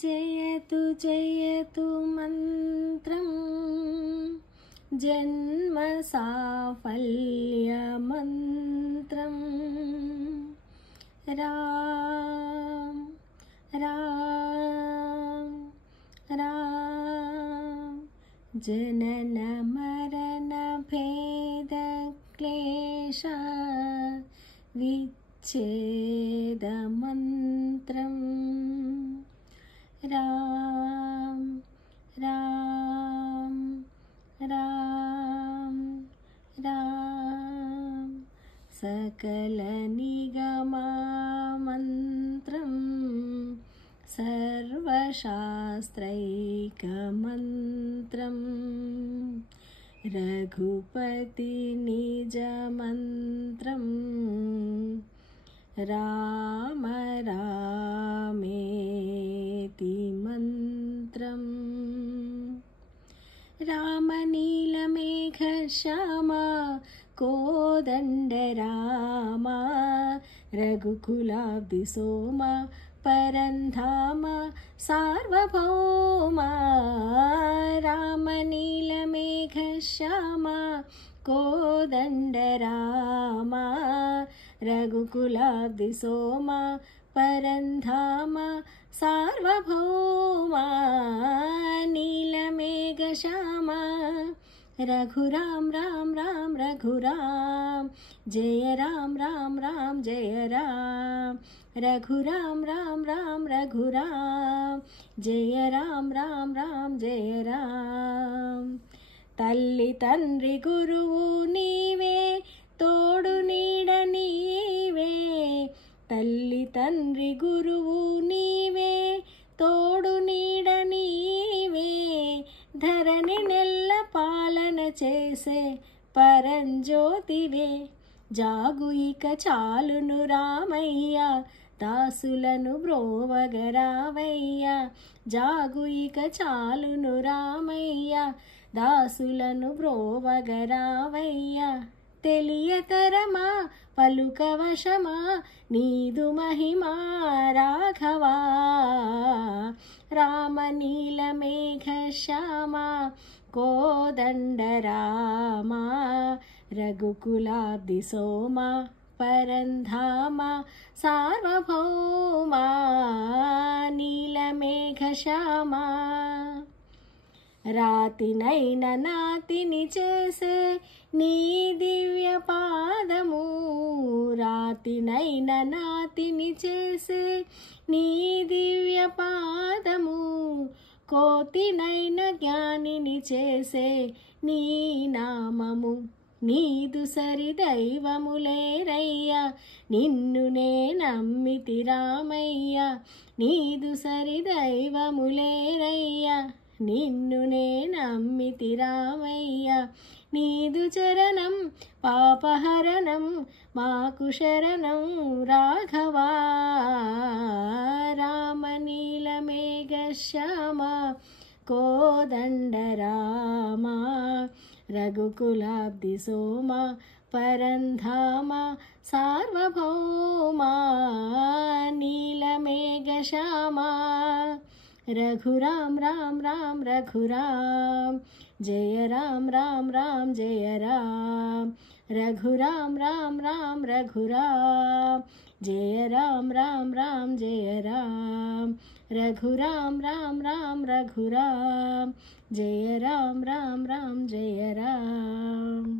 जयतु जयतु मन्त्रं जन्म साफल्यमन्त्रं राम राम राम जनन मरण भेद क्लेश विच्छेद मन्त्रं राम राम राम राम सकल निगमा मन्त्रं सर्वशास्त्रैकमन्त्रं रघुपति निज मन्त्रं राम रामेति मन्त्रं रामनीलमेघश्यामा कोदण्डरामा रघुकुलाब्धिसोमा परन्धामा सार्वभौमा रामनीलमेघश्यामा कोदण्डरामा रघुकुलाब्धिसोमा परन्धामा सार्वभौमा नीलमेघश्यामा रघुराम राम राम रघुराम जय राम राम राम जय राम रघुराम राम राम रघुराम जय राम राम राम जय राम तल्ली तंद्री गुरुवु नीवे तोडु नीड नीवे तल्ली तंद्री गुरुवु नीवे तोडु नीड नीवे ధరణి నెల్ల పాలన చేసే పరంజ్యోతివే జాగు ఇక చాలును రామయ్య దాసులను బ్రోవగరావయ్య జాగు ఇక చాలును రామయ్య దాసులను బ్రోవగరావయ్య తెలియతరమా పలుకవశమా నీదు మహిమా రాఘవా రామనీలమేఘశ్యామా కోదండరామా రఘుకులాబ్ధిసోమా పరంధామా సార్వభౌమా నీలమేఘశ్యామా రాతినైన నాతిని చేసే నీ దివ్య పాదము రాతినైన నాతిని చేసే నీ దివ్య పాదము కోతినైన జ్ఞానిని చేసే నీ నామము నీదు సరి దైవములేరయ్య నిన్ను నే నమ్మితి రామయ్య నీదు సరి దైవములేరయ్య నిన్ను నే నమ్మితి రామయ్య నీదు చరణం పాపహరణం మాకు శరణం రాఘవా రామనీలమేఘశ్యామా కోదండరామా రఘుకులాబ్ధిసోమా పరంధామా సార్వభౌమా నీలమేఘశ్యామా रघुराम राम राम रघुराम जय राम राम राम जय राम रघुराम राम राम रघुराम जय राम राम राम जय राम रघुराम राम राम रघुराम जय राम राम राम जय